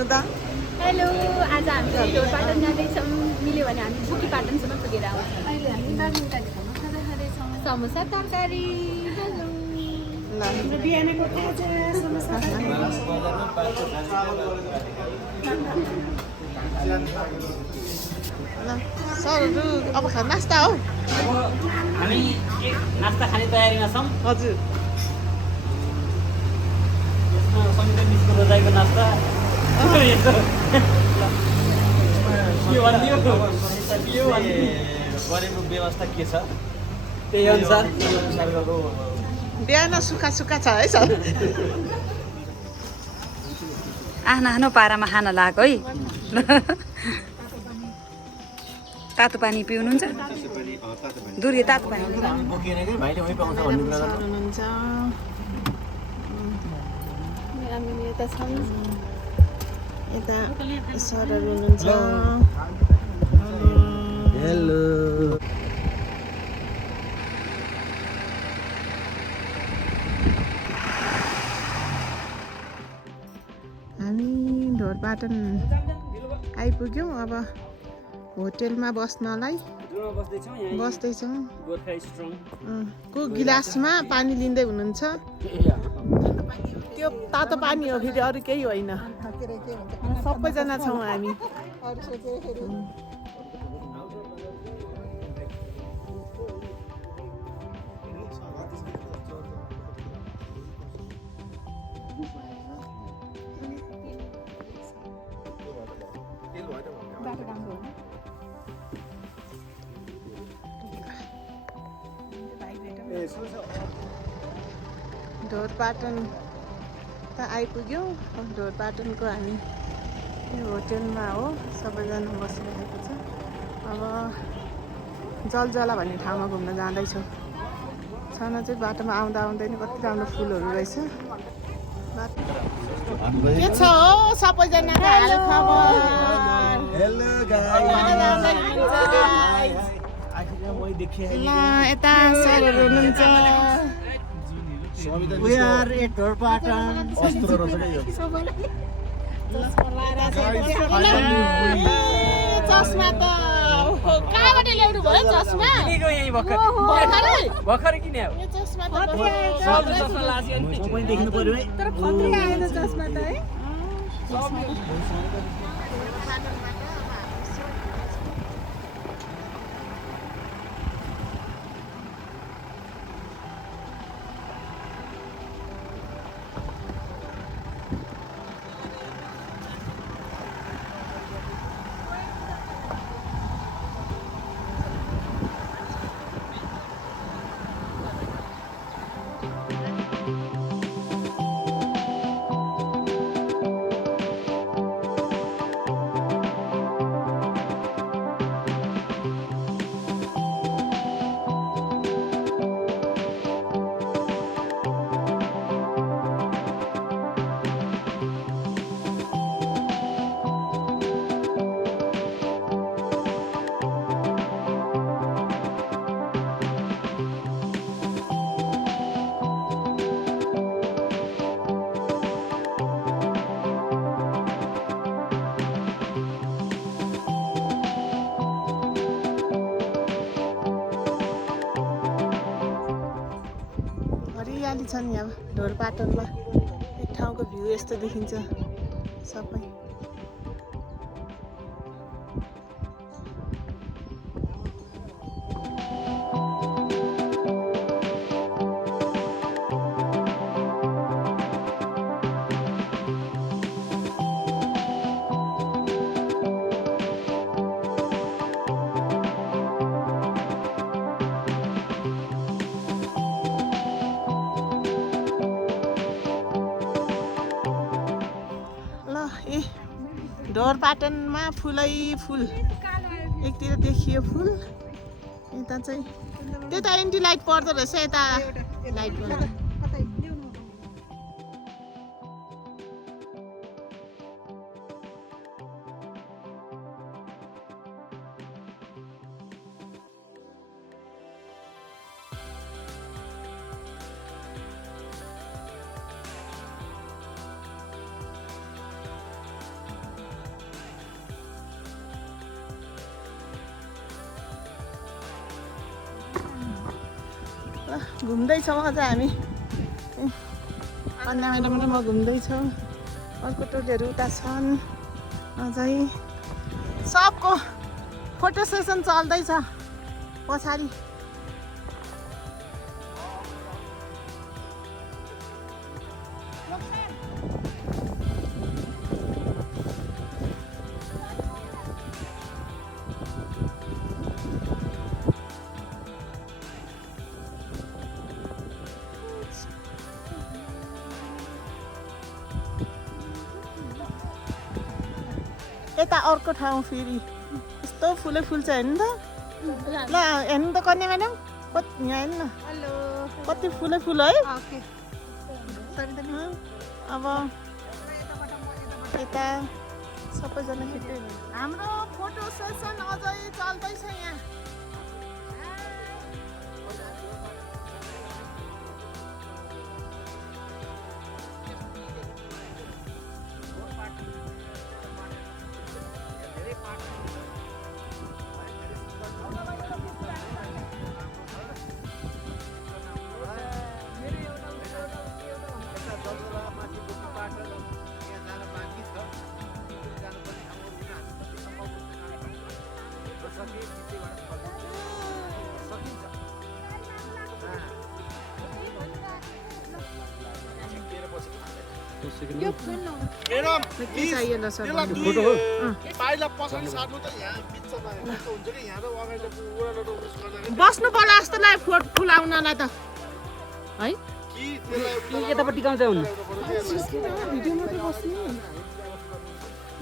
भन्नु त हेलो आज हामी ढोरपाटन जाँदैछौँ मिल्यो भने हामी बुकी पाटनसम्म पुगेर आउँछौँ अहिले हामी दार्जिलिङको खाजा खाँदैछौँ समोसा तरकारी हेलो बिहानको खाजा समोसा सरहरू अब नास्ता हो हामी नास्ता खाने तयारीमा छौँ हजुर यसमा समिति मिसको रोजाइको नास्ता गरेको व्यवस्था के छ त्यही अनुसार बिहान सुक्खा सुक्खा छ है सर आफ्नो पारामा खान लाग्यो है तातो पानी पिउनुहुन्छ दुर्गे तातो पानी हुनुहुन्छ हामी यता छौँ यता सरहरू हुनुहुन्छ हेलो हामी ढोरपाटन आइपुग्यौँ अब होटेलमा बस्नलाई बस्दैछौँ को गिलासमा पानी लिँदै हुनुहुन्छ त्यो तातो पानी हो फेरि अरू केही होइन सबैजना छौँ हामी ढोरपाटन त आइपुग्यौँ ढोरपाटनको हामी यो होटेलमा हो सबैजना बसिरहेको छ अब जलजला भन्ने ठाउँमा घुम्न जाँदैछौँ छन चाहिँ बाटोमा आउँदा आउँदै नि कति राम्रो फुलहरू रहेछ के छ हो सबैजनाको हाल खबर ल यता सरहरू हुनुहुन्छ We are at ढोरपाटन. चस्मा त कहाँबाट ल्याउनु भयो चस्मा भर्खरै किने हो चस्मा त देख्नु पर्यो है तर खत्रै आएन चस्मा त है हरियाली छ नि अब ढोरपाटनमा एक ठाउँको भ्यू यस्तो देखिन्छ सबै ढोरपाटनमा फुलै फुल एकतिर देखियो फुल यता चाहिँ त्यता एन्टी लाइट पर्दो रहेछ यता लाइटमा घुम्दैछौँ अझ हामी कन्या म्याडम र म घुम्दैछौँ अर्को टोलीहरू उता छन् अझै सबको फोटो सेसन चल्दैछ पछाडि यता अर्को ठाउँ फेरि यस्तो फुलै फुल्छ हेर्नु त ल हेर्नु त कन्या म्याडम कति यहाँ हेर्नु न हेलो कति फुलै फुल है ओके अब यता सबैजना खिच्दै हाम्रो फोटो सेसन अझै चल्दैछ यहाँ के चाहियो ल सर बस्नु पर्ला जस्तो लाग्यो फुलाउनलाई त है यतापट्टि गाउँ चाहिँ हुनु भिडियोमा त बस्नु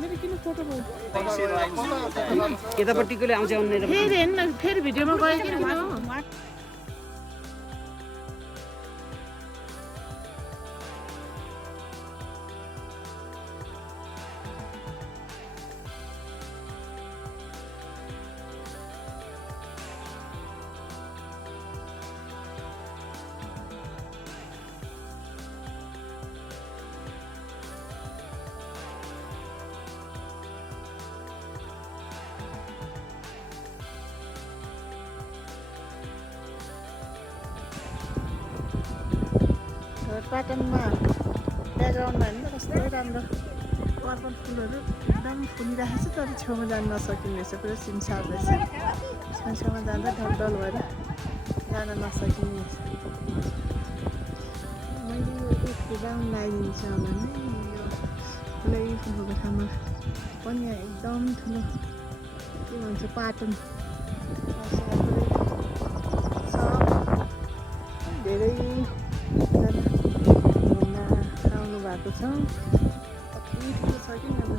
मेरो किन फोटो भयो यतापट्टिकोले आउँछ आउने फेरि हेर्नु न फेरि भिडियोमा गयो कि किन हो पाटनमा ब्याकग्राउन्डमा हेर्नु त कस्तो राम्रो पर्पल फुलहरू एकदम फुलिरहेको छ तर छेउमा जान नसकिने रहेछ पुरा सिमसार रहेछ छेउछेउमा जाँदा ढलढल भएर जान नसकिने रहेछ मैले यो एक राउन्ड लगाइदिन्छु भने यो फुलै फुलको ठाउँमा पनि यहाँ एकदम ठुलो के भन्छ पाटन धेरै भएको छ कति ठुलो छ कि अब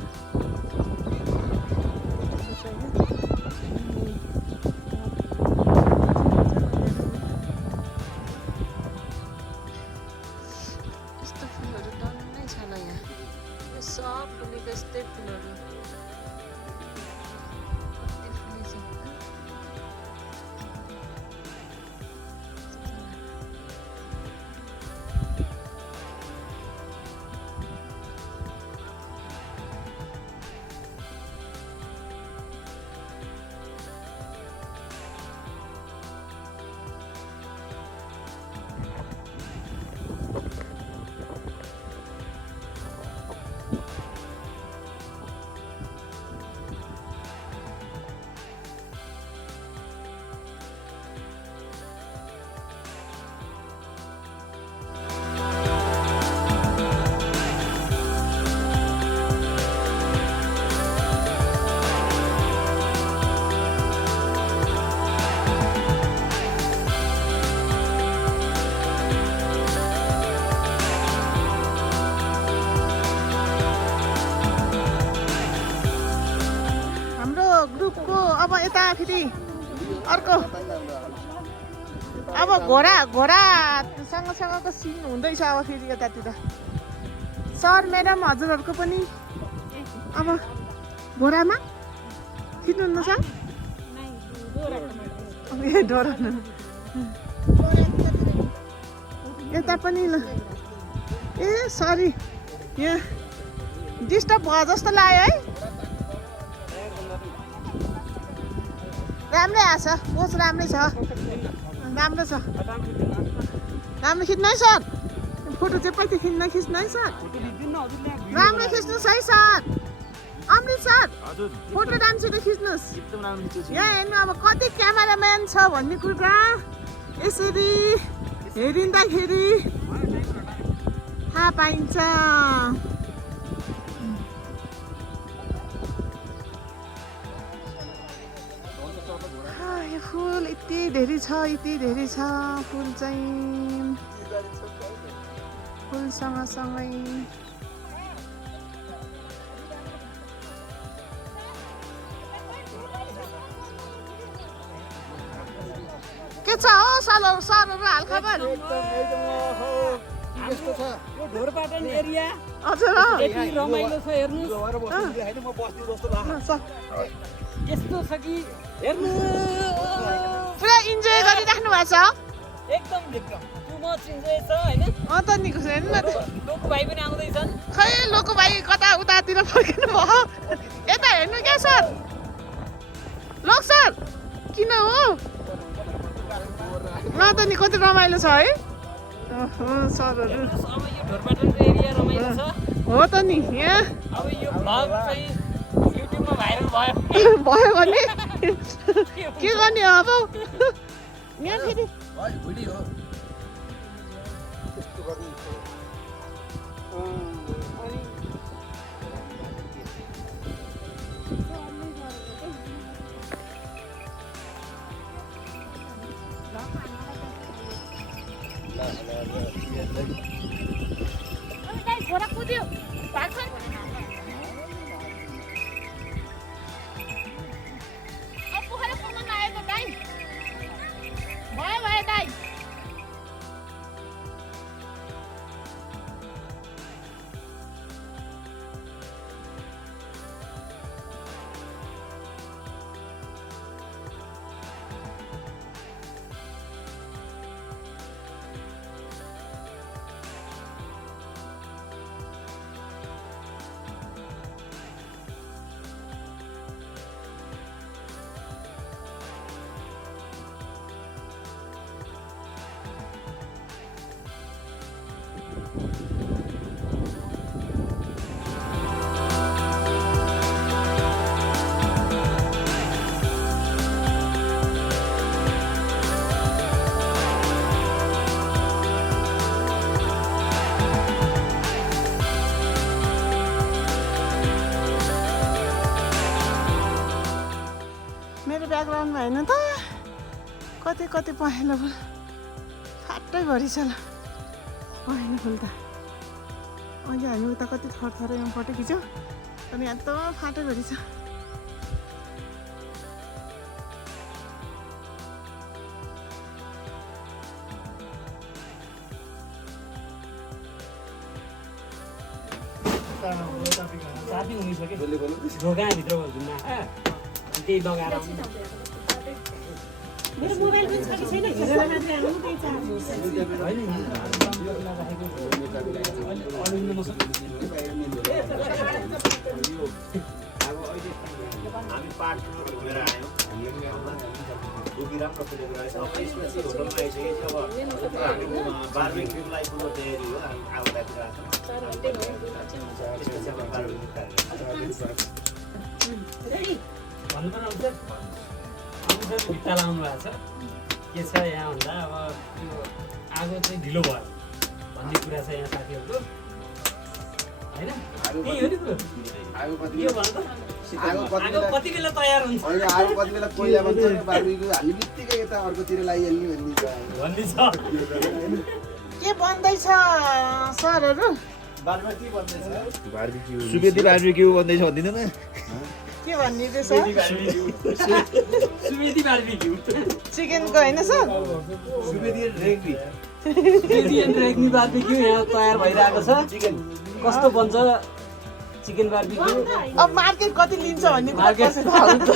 यस्तो फुलहरू टन्नै छ ल यहाँ यो सब फुलेको यस्तै फुलहरू कति फुलेछ अब यता फेरि अर्को अब घोडा सँगसँगको सिन हुँदैछ अब फेरि यतातिर सर म्याडम हजुरहरूको पनि अब घोडामा खिच्नुहुन्न सर ए डराउनु यता पनि ल ए सरी यहाँ डिस्टर्ब भयो जस्तो लाग्यो है राम्रै आछ पोज राम्रै छ राम्रो छ राम्रो खिच्नु है सर फोटो चाहिँ पछि खिच्नु है सर राम्रो खिच्नुहोस् है सर अमृत सर फोटो राम्रोसित खिच्नुहोस् यहाँ हेर्नु अब कति क्यामेराम्यान छ भन्ने कुरा यसरी हेरिँदाखेरि थाहा पाइन्छ यो फुल यति धेरै छ फुल चाहिँ फुल सँगसँगै के छ हो सरहरू हालखबर ढोरपाटन एरिया हजुर रमाइलो छ हेर्नुहोस् यस्तो छ कि हेर्नु पुरा इन्जोय गरिराख्नु भएको छ एकदम टु मच इन्जोय छ हैन त नि हेर्नु न लोक भाइ पनि आउँदैछन् खै लोको भाइ कता उतातिर फर्किनु भयो यता हेर्नु क्या सर लोक सर किन हो त नि कति रमाइलो छ है सरहरू अब यो ढोरपाटनको एरिया रमाइलो छ हो त नि यहाँ अब यो भ्लग चाहिँ युट्युबमा भाइरल भयो भयो भने के गर्ने अब यहाँ फेरि घोडा कुद्यो भाग्छ पोखरा पुग्न नआएको दाइ भयो दाइ ब्याकग्राउन्डमा हेर्नु त कति पहेँलो फुल फाटै भरि छ ल पहेँलो फुल त अहिले हामी उता कति थरथरमा फोटो खिच्यौँ अनि यहाँ त फाटै भरि छ साथी हुनिसक्यो ढोकाभित्र भन्छौँ त्यही लगाएर मेरो मोबाइल पनि छ कि छैन हिजोलाई मात्रै आउनु त्यही हामी पार्ट घुमेर आयौँ राम्रो फुलेको रहेछ अब यसपछि होटलमा आइसकेपछि अब हामी बार्बिक्यूलाई पुग्न तयारी हो हामी आउँदा कुरा त्यसपछि अब बार्बिक्यू भन्नु पर्ने आउँछ भित्ता लाउनु भएको छ के छ यहाँ भन्दा अब त्यो आगो चाहिँ ढिलो भयो भन्ने कुरा छ यहाँ साथीहरूको होइन त्यही हो नि कुरो आगो के भन्नु त आगो कति बेला तयार हुन्छ आगो कति बेला कोइला बन्छ बार्बिक्यू हाल्ने बित्तिकै यता अर्कोतिर लगाइहाल्ने भन्ने छ के बन्दैछ सरहरू बार्बिक्यू बन्दैछ सुवेदी बार्बिक्यू बन्दैछ भन्दिनु न के भन्ने रहेछ सुवेदी बार्बिक्यू चिकनको होइन sir Subedi Regmi Subedi and Regmi barbecue यहाँ तयार भइरहेको छ कस्तो बन्छ चिकन बार्बिक्यू अब मार्केट कति लिन्छ भन्ने कुरा मार्केट पछि थाहा हुन्छ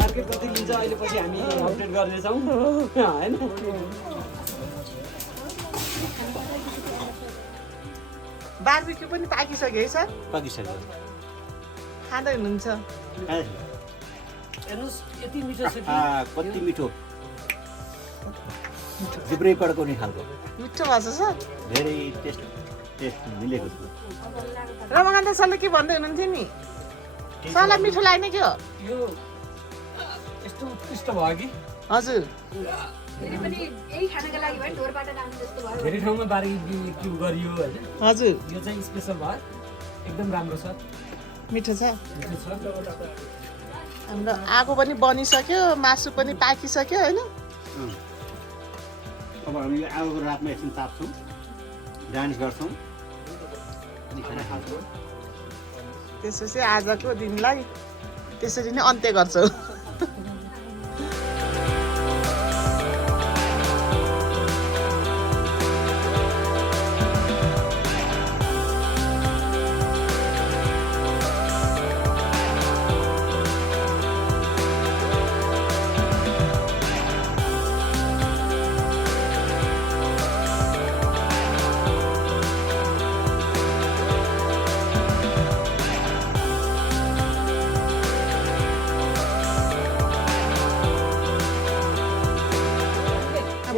मार्केट कति लिन्छ अहिले पछि हामी अपडेट गर्नेछौँ होइन बार्बिक्यू पनि पाकिसक्यो है सर पाकिसक्यो खाँदै हुनुहुन्छ हेर्नुहोस् यति मिठो छ कि कति मिठो जिब्रै पड्काउने खालको मिठो भएको छ धेरै टेस्ट मिलेको छ रमाकान्त सरले के भन्दै हुनुहुन्थ्यो नि सरलाई मिठो लाग्ने के हो यो यस्तो उत्कृष्ट भयो कि हजुर फेरि पनि यही खानाको लागि भयो ढोरपाटन आउनु जस्तो भयो धेरै ठाउँमा बारबेक्यु गरियो होइन हजुर यो चाहिँ स्पेसल भयो एकदम राम्रो छ मिठो छ मिठो छ हाम्रो आगो पनि बनिसक्यो मासु पनि पाकिसक्यो होइन अब हामी यो आगोको रातमा एकछिन ताप्छौँ डान्स गर्छौँ अनि खाना खान्छौँ त्यसपछि आजको दिनलाई त्यसरी नै अन्त्य गर्छौँ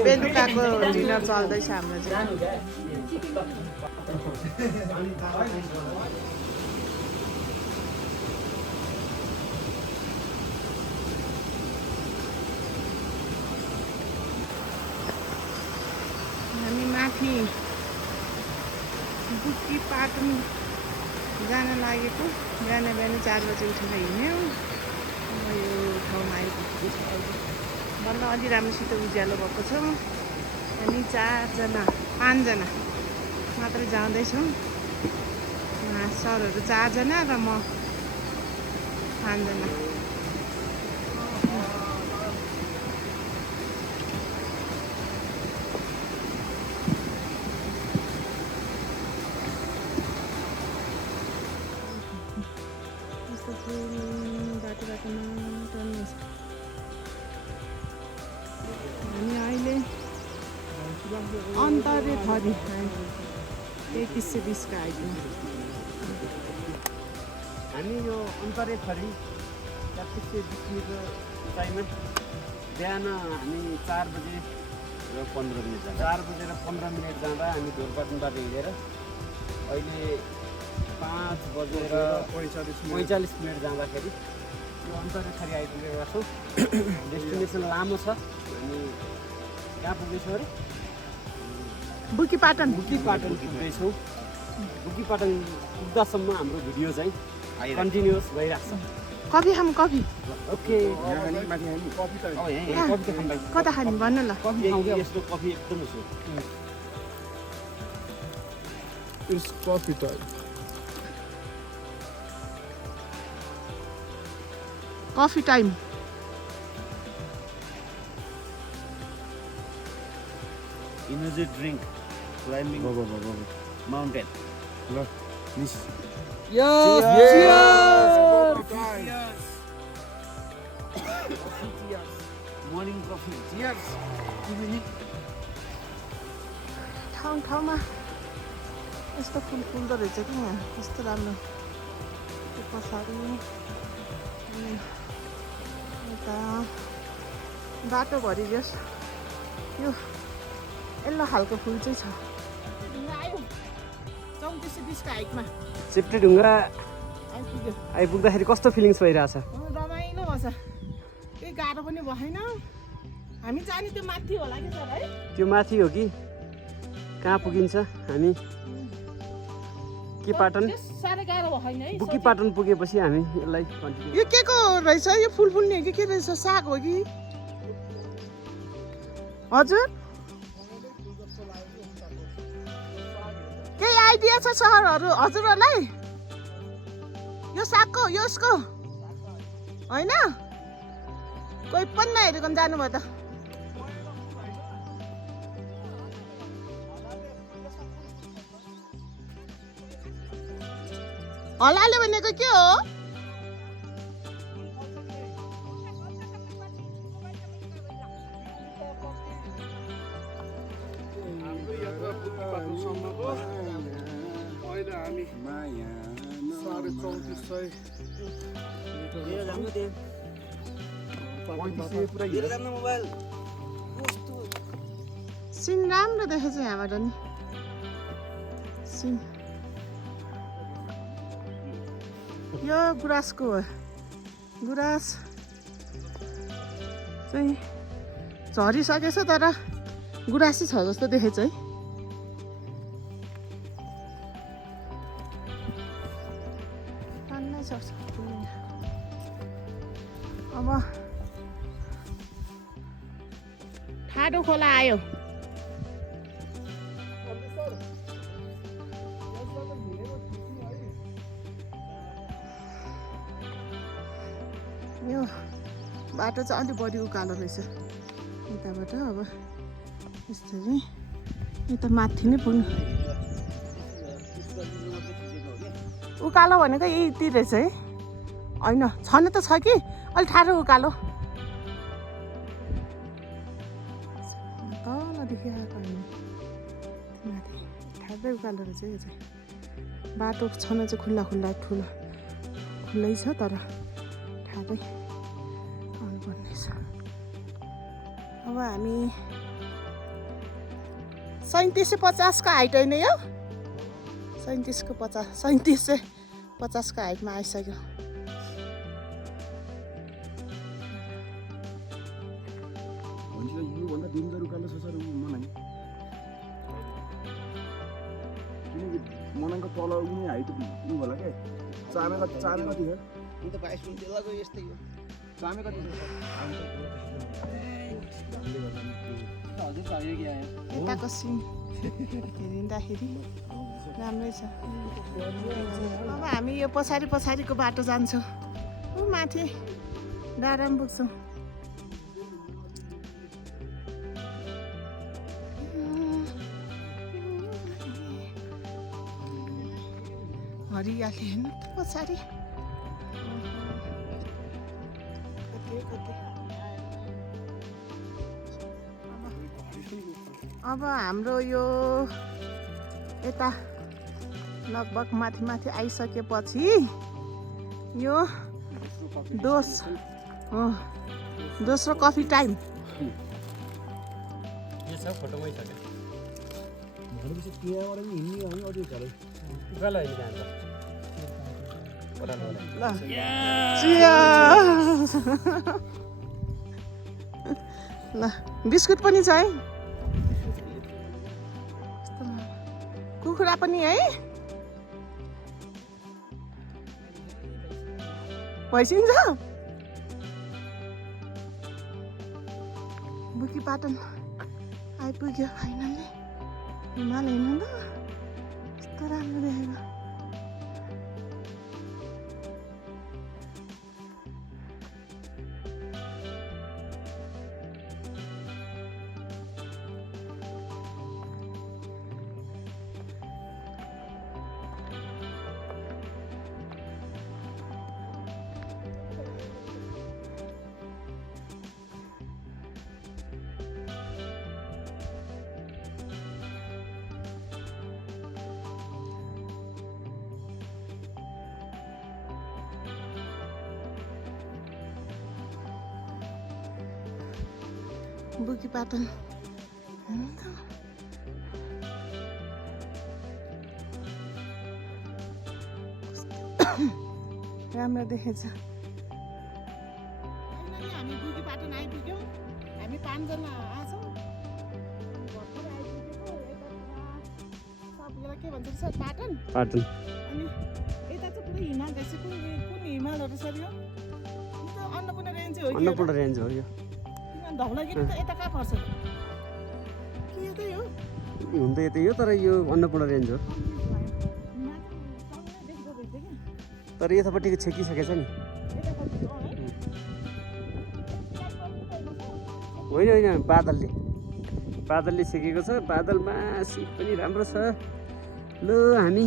बेलुकाको डिनर चल्दैछ हाम्रो चाहिँ हामी माथि बुकी पाटन जान लागेको बिहान 4 बजी उठेर हिँड्यौँ अब यो ठाउँमा आइपुगेको छ बल्ल अलि राम्रोसित उज्यालो भएको छ हामी 5जना मात्रै जाँदैछौँ सरहरू 4 जना र म 5 जना बाटोमा टर्नेछ हामी अहिले अन्तरे थरी 3320 का आइपुग्यौँ हामी यो अन्तरे थरी 3320 मिटर उचाइमा बिहान हामी 4 बजे र 15 मिनट 4 बजेर 15 मिनट जाँदा हामी ढोरपाटनबाट हिँडेर अहिले 5 बजेर 45 मिनट जाँदाखेरि यो अन्तरे थरी आइपुगेका छौँ डेस्टिनेसन लामो छ हामी कहाँ पुग्दैछौँ अरे बुकीपाटन बुकीपाटन पुग्दैछौँ बुकीपाटन पुग्दासम्म हाम्रो भिडियो चाहिँ कन्टिन्युस भइरहेको छ कफी खाऊँ कफी ओके कता खाने भन्नु ल यस्तो कफी एकदम छ It's coffee time. Coffee time energy drink climbing mountain morning coffee cheers ठाउँमा यस्तो फुल फुल्दो रहेछ कि यहाँ कस्तो राम्रो त्यो पछाडि यता बाटोभरि जस यो यल्लो खालको फुल चाहिँ छ आयो 3420 को हाइटमा चिप्टी ढुङ्गा आइपुग्यो आइपुग्दाखेरि कस्तो फिलिङ्स भइरहेछ रमाइलो भएछ केही गाह्रो पनि भएन हामी जाने त्यो माथि होला कि सर है त्यो माथि हो कि कहाँ पुगिन्छ हामी के पाटन साह्रै गाह्रो भएन है बुकी पाटन पुगेपछि हामी यसलाई कन्टिन्यू यो के को रहेछ यो फुल फुल्ने हो कि के रहेछ साग हो कि हजुर केही आइडिया छ सरहरू हजुरहरूलाई यो सागको यसको होइन कोही पनि नहेरिकन जानुभयो त हलाले भनेको के हो सिन राम्रो देखेछ यहाँबाट नि सिन यो गुराँसको हो गुराँस चाहिँ झरिसकेछ तर गुराँसै छ जस्तो देखेछ है पान्नै सक्छ अब ठाडो खोला आयो यो बाटो चाहिँ अलिक बढी उकालो रहेछ यताबाट अब यसरी यता माथि नै पुग्नु उकालो भनेको यति रहेछ है होइन छन त छ कि अलिक ठाडो उकालो तलदेखि आएको होइन माथि ठाडै उकालो रहेछ यो चाहिँ बाटो छन चाहिँ खुल्ला खुल्ला ठुलो खुल्लै छ तर ठाडै आउनुपर्नेछ अब हामी 3750 को हाइट होइन यो 37 को 50 3750 को हाइटमा आइसक्यो योभन्दा डेन्जर उकालो छ सर मनाङ किनकि मनाङको तल उनी हाइट उ होला क्या चामे कति छ नि त 22 मिनेट लाग्यो यस्तै हो चामे कति छ हजुर चाहियो कि आयो यताको सिन हेरिँदाखेरि राम्रै छ अब हामी यो पछाडिको बाटो जान्छौँ ऊ माथि डाँडामा पुग्छौँ हरियाली हेर्नु त पछाडि अब हाम्रो यो यता लगभग माथि आइसकेपछि यो दोस्रो कफी टाइम यो सब फोटोमै छ भनेपछि त्यहाँबाट पनि हिँड्ने हामी अझै झरै उकालो होइन जान्छ ल Cheers! ल बिस्कुट पनि छ है कुखुरा पनि है भइसिन्छ बुकी पाटन आइपुग्यो फाइनल्ली हिमाल हेर्नु त कस्तो राम्रो देखेको बुकी पाटन राम्रो देखेछ हामी बुकी पाटन आइपुग्यौँ हामी 5 जना आछौँ भर्खर आइपुगेको सबैलाई के भन्छ सर पाटन पाटन अनि यता चाहिँ पुरै हिमाल रहेछ कुन हिमालहरू सर यो अन्नपूर्ण रेन्ज हो अन्नपूर्ण रेन्ज हो यो धौलागिरी त यता कहाँ पर्छ के यतै हो हुन त यतै हो तर यो अन्नपूर्ण रेन्ज हो तर यतापट्टिको छेकिसकेछ नि होइन बादलले छेकेको छ बादलमा सिट पनि राम्रो छ ल हामी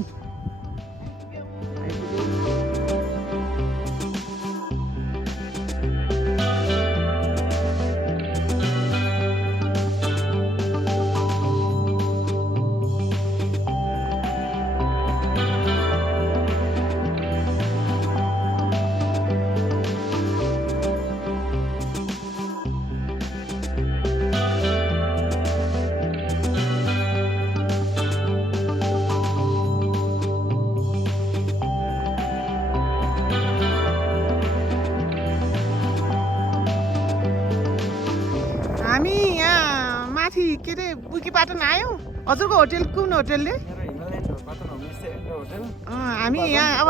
माथि के अरे बुकीपाटन आयो हजुरको होटेल कुन होटेलले मेरो Himalayan Dhorpatan homestay and hotel हामी यहाँ अब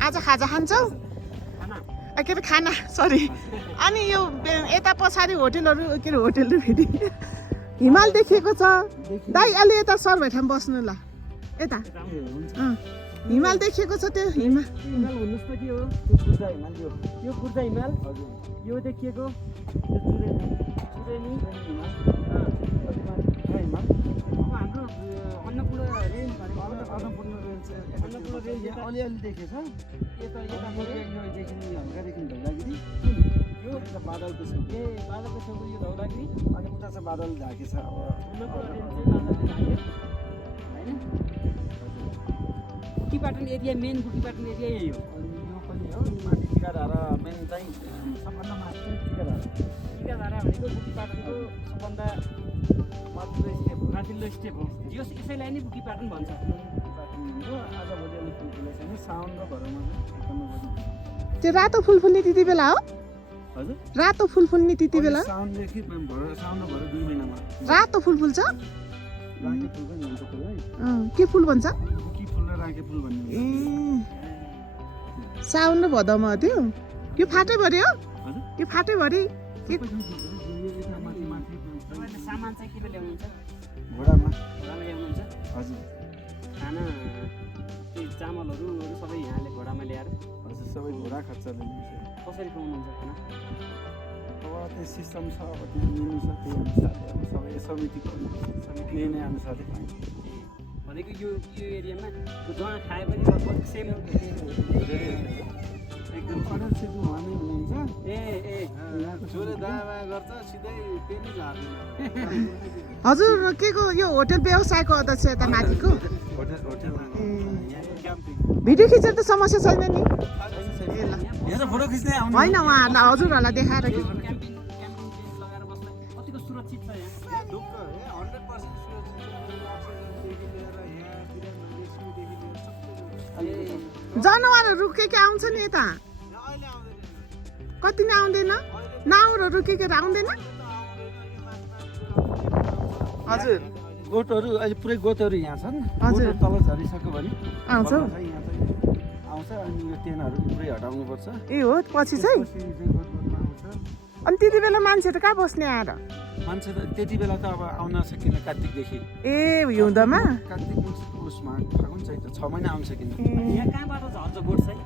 आज खाजा खान्छौँ के अरे खाना सरी अनि यो यता पछाडि होटेलहरू के अरे होटेलहरू फेरि हिमाल देखिएको छ दाइ अलि यता सर भए ठाउँ बस्नु ल यता हिमाल देखिएको छ त्यो हिमाल भन्नुहोस् त के हो त्यो कुर्जा हिमाल यो कुर्जा हिमाल हजुर यो देखिएको यो चुरेनी हिमाल हिमाल अब हाम्रो अन्नपूर्ण रेन्ज भनेको अन्नपूर्ण रेन्ज यहाँ अलिअलि देखेछ यता यतादेखि हल्कादेखि धौलागिरी यो यता बादलको छेउ ए बादलको छेउको यो धौलागिरी अनि उता चाहिँ बादल ढाकेछ अब अन्नपूर्ण रेन्ज चाहिँ बादलले ढाक्यो होइन बुकीपाटन एरिया मेन बुकीपाटन एरिया यही हो अनि यो पनि हो माथि टिकाधारा मेन चाहिँ सबभन्दा माथि चाहिँ टिकाधारा भनेको बुकीपाटनको सबभन्दा माथिल्लो स्टेप हो यसैलाई नै बुकीपाटन भन्छ आजभोलि अलिक फुलफुलै छैन साउन र भरमा एकदमै बढी त्यो रातो फुल फुल्ने त्यति बेला हो हजुर रातो फुल फुल्ने त्यति बेला साउनदेखि साउन र भर 2 महिनामा रातो फुल फुल्छ राखे फुल पनि हुन्छ फुल है के फुल भन्छ बुकी फुल र राखे फुल भन्ने ए साउन र भदौमा हो त्यो यो फाटेभरि हो हजुर यो फाटेभरि के यता माथि माथि तपाईँले सामान चाहिँ के ल्याउनुहुन्छ घोडामा घोडामा ल्याउनुहुन्छ हजुर खाना त्यही चामलहरू सबै यहाँले घोडामा ल्याएर हजुर सबै घोडा खर्चले लिन्छ कसरी खुवाउनुहुन्छ खाना अब त्यो सिस्टम छ अब त्यहाँ मेनु छ त्यही अनुसारले अब सबै समितिको निर्णय अनुसारले पाइन्छ भनेको यो एरियामा जहाँ खाए पनि लगभग सेम एकदम अडल सेतु उहाँ नै हुनुहुन्छ ए छोरे दावा गर्छ सिधै त्यही झार्दैन हजुर के को यो होटेल व्यवसायको अध्यक्ष यता माथिको होटेलमा यहाँ क्याम्पिङ भिडियो खिचेर त समस्या छैन नि यहाँ त फोटो खिच्नै आउनु होइन उहाँहरूलाई हजुरहरूलाई देखाएर कि क्याम्पिङ टेन्ट लगाएर बस्दा कतिको सुरक्षित छ यहाँ ढुक्क 100% सुरक्षित छ अक्सिजनदेखि लिएर यहाँ रेस्क्युदेखि लिएर सबै जनावरहरू के आउँछ नि यता अहिले आउँदैन कति नै आउँदैन नाउरहरू के आउँदैन हजुर गोठहरू अहिले पुरै गोठहरू यहाँ छन् हजुर। गोठहरू तल झरिसक्यो भने आउँछ बल्ल चाहिँ यहाँ चाहिँ आउँछ अनि यो टेनहरू पुरै हटाउनुपर्छ ए हो पछि चाहिँ पछि चाहिँ गोठमा आउँछ अनि त्यति बेला मान्छेहरू कहाँ बस्ने आएर मान्छे त त्यति बेला त अब आउन सकिन कार्तिकदेखि ए हिउँदमा कार्तिक उसमा फागुन चाहिँ त 6 महिना आउन सकिन यहाँ कहाँबाट झर्छ गोठ चाहिँ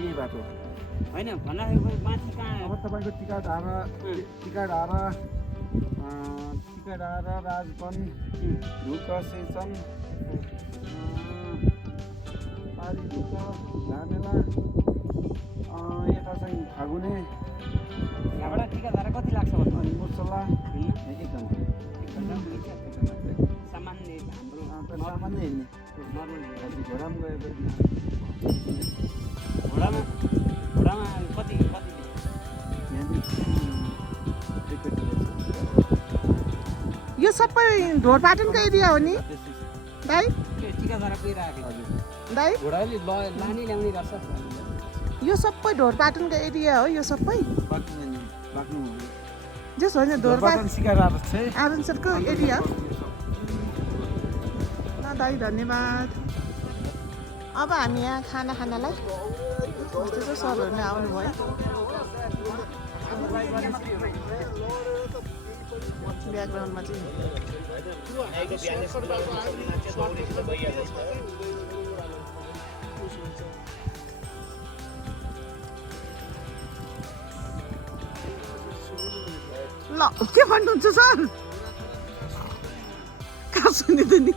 यही बाटो होइन भन्दाखेरि माथि कहाँ अब तपाईँको टिकाधारा राजवन ढुक सेचन पारी ढुक झामेला यता चाहिँ फागुने यहाँबाट टिकाधारा कति लाग्छ भन्नु अनि मुर्सला एक घन्टा सामान्य हाम्रो सामान्य हिँड्ने नर्मल हजुर घोडामा गएपछि घोडामा कति यो सबै ढोरपाटनको एरिया हो नि दाइ टिकाधारा पुगिरहेको दाइ घोडाले लाने ल्याउने गर्छ यो सबै ढोरपाटनको एरिया हो यो सबै जस होइन ढोरपाटन आरुन्सरको एरिया हो ल दाइ धन्यवाद अब हामी यहाँ खाना खानालाई जस्तो सरहरू नै आउनुभयो ब्याकग्राउन्डमा चाहिँ ल के भन्नुहुन्छ सर कहाँ सुन्यो त नि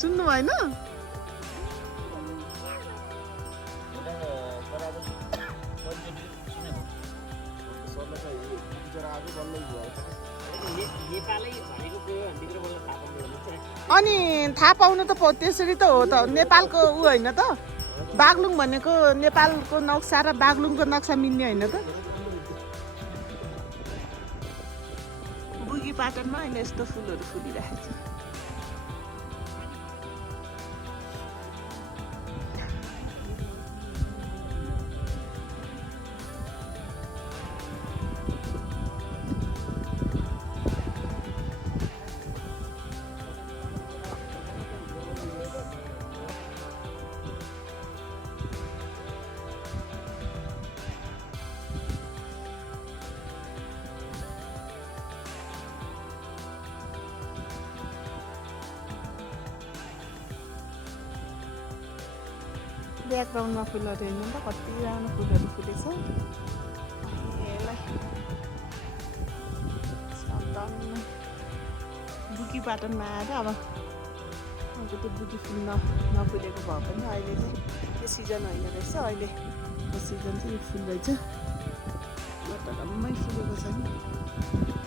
सुन्नु भएन अनि थाहा पाउनु त त्यसरी त हो त नेपालको ऊ होइन त बागलुङ भनेको नेपालको नक्सा र बागलुङको नक्सा मिल्ने होइन त बुगिपाटनमा अहिले यस्तो फुलहरू फुलिरहेको छ ब्याकग्राउन्डमा फुलहरू हेर्नु त कति राम्रो फुलहरू फुलेछ यसलाई सावधान बुकी पाटनमा आएर अब त्यो बुकी फुल नफुलेको भए पनि अहिले चाहिँ त्यो सिजन होइन रहेछ अहिलेको सिजन चाहिँ यो फुल रहेछ टम्मै फुलेको छ नि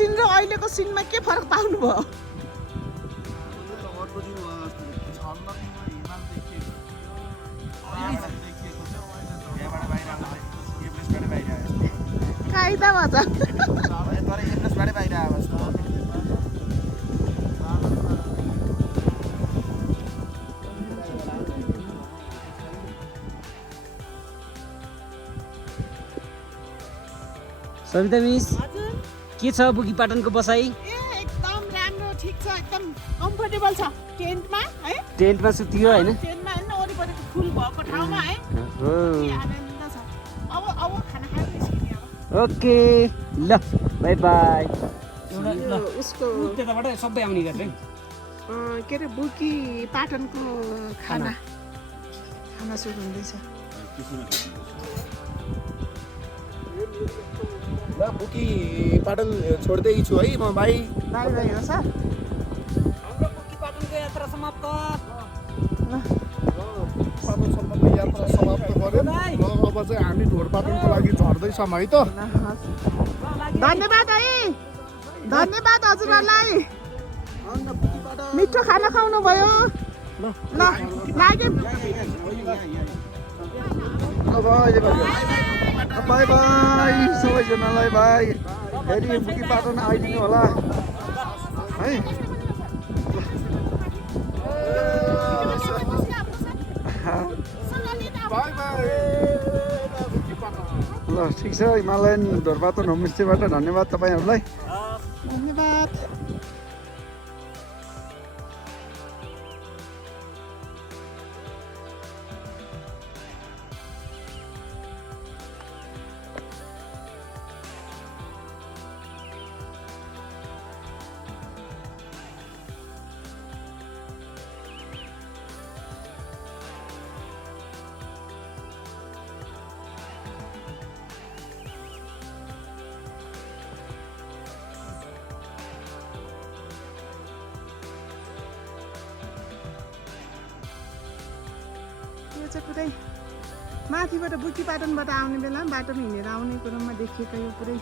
सिन र अहिलेको सिनमा के फरक पाउनुभयो? अर्को दिन छन्नतीमा हिमाल देखिएको थियो यहाँबाट बाहिर आउँछ एभरेस्टबाट बाहिर आयो कायदा भन्छ तर एभरेस्टबाट बाहिर आयो जस्तो सविता मिस हजुर के छ बुकीपाटनको बसाइ? ए एकदम राम्रो ठिक छ एकदम कम्फर्टेबल छ टेन्टमा है टेन्टमा सुतियो होइन? टेन्टमा हैन वरिपरिको फुल भएको ठाउँमा है हो। के आनन्द छ अब खाना खाएर निस्किने अब ओके ल बाई बाई। यो उसको त्यताबाट सबै आउने गर्छ के अरे बुकी पाटनको खाना सुरु हुँदैछ ल बुकी पाटन छोड्दै छु है म भाइ बाई बाई हो सर हाम्रो बुकीपाटनको यात्रा समाप्त। पाटनसम्मको यात्रा समाप्त गर्यो र अब चाहिँ हामी ढोरपाटनको लागि झर्दैछौँ है त धन्यवाद है धन्यवाद हजुरहरूलाई मिठो खाना खुवाउनु भयो ल लाग्यो बाई बाई सबैजनालाई बाई फेरि बुकी पाटन आइदिनु होला है ल ठिक छ हिमालयन ढोरपाटन होमस्टेबाट धन्यवाद तपाईँहरूलाई धन्यवाद यो चाहिँ पुरै माथिबाट बुकी पाटनबाट आउने बेला बाटोमा हिँडेर आउने क्रममा देखिएको यो पुरै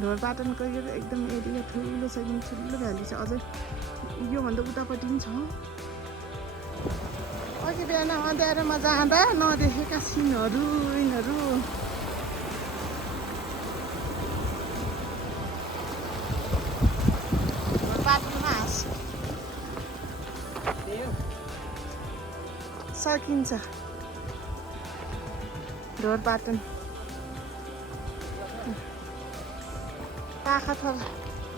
ढोरपाटनको यो एकदम एरिया ठुलो छ एकदम ठुलो भ्याली छ अझै योभन्दा उतापट्टि पनि छ अघि बिहान अँध्यारोमा जाँदा नदेखेका सिनहरू यिनीहरू सकिन्छ ढोरपाटन पाखा थर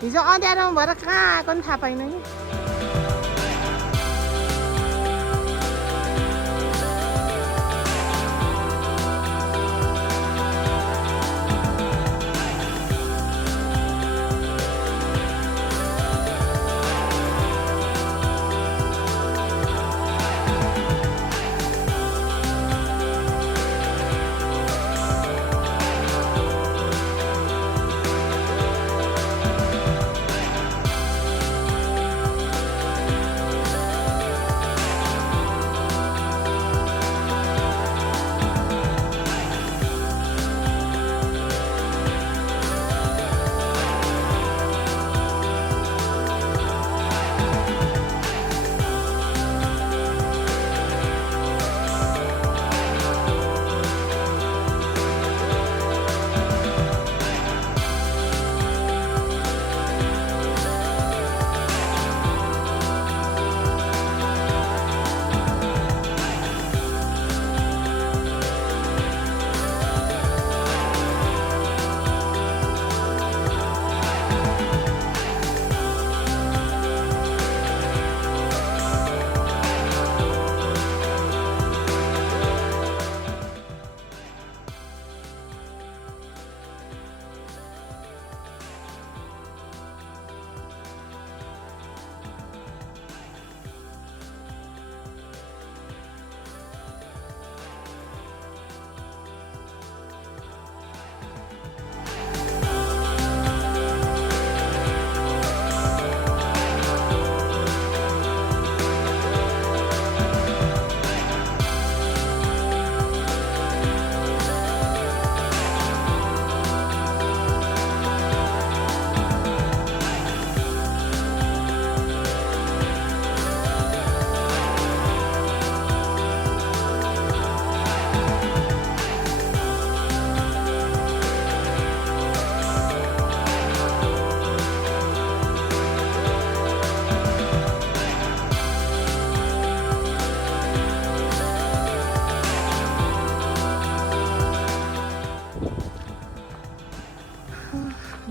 हिजो अँध्यारोमा भएर कहाँ आएको नि थाहा पाइनँ कि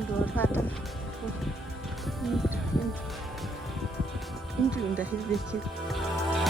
ढोरपाटन इन्ट्री हुँदाखेरि देखियो